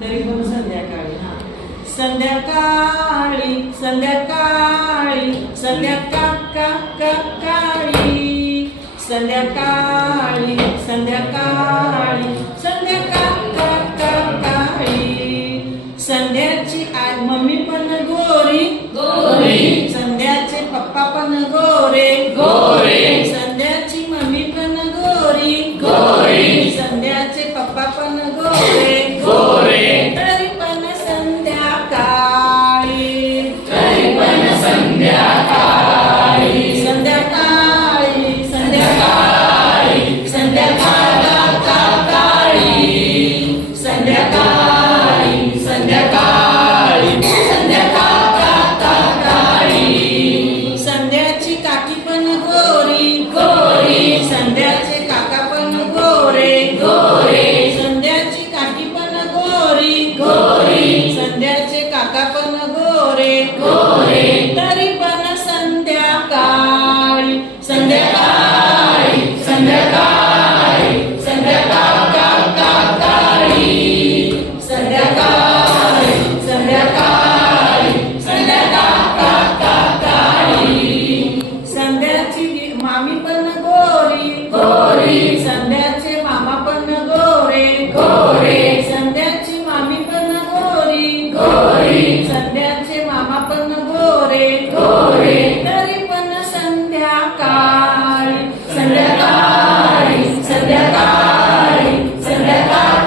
तरी पण संध्याकाळी. हा, संध्याकाळी संध्याकाळी संध्याकाळी संध्याकाळी संध्याकाळी संध्याकाळी संध्याची आई मम्मी पण गोरी गोरी, संध्याचे पप्पा पण गोरे गोरे, संध्याची मम्मी पण गोरी गोरी, संध्याचे पप्पा पण गोरे गोरे, तरी पण संध्याकाळी संध्याकाळी संध्याकाळी संध्याकाळी संध्याकाळी संध्याकाळी संध्याकाळी संध्याकाळी संध्याची काकी पण गोरी गोरी, संध्याचे काका पण गोरे गोरे, संध्याची काकी पण गोरी गोरी, संध्याचे काका पण गोरे गोरे, तरी पण संध्याकाळी संध्याकाळी संध्याकाळी संध्याकाळी संध्याकाळी संध्याकाळी संध्याकाळी संध्याची मामी पण गोरी गोरी, संध्याचे मामा पण गोरे गोरे, संध्याची मामी पण गोरी गोरी, संध्याचे मामा पण गोरे गोरे, तरी पण संध्याकाळी संध्याकाळी संध्याकाळी संध्याकाळी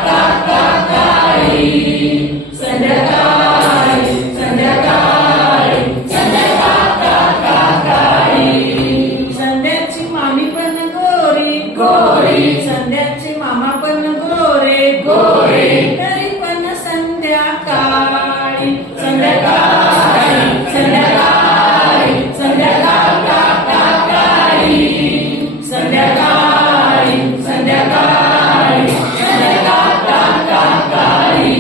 संध्याकाळी संध्याकाळी संध्याकाळी संध्याची मामी पण गोरी गोरी, संध्याचे मामा पण गोरे गोरे, तरी पण संध्याकाळी संध्याकाळी संध्याकाळी संध्याकाळी संध्याकाळी संध्याकाळी संध्याकाळी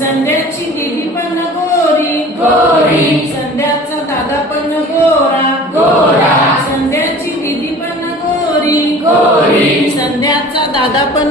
संध्याची दीदी पण गोरी गोरी, संध्याचा दादा पण गोरा गोरा, संध्याची दीदी पण गोरी गोरी, संध्याचा दादा पण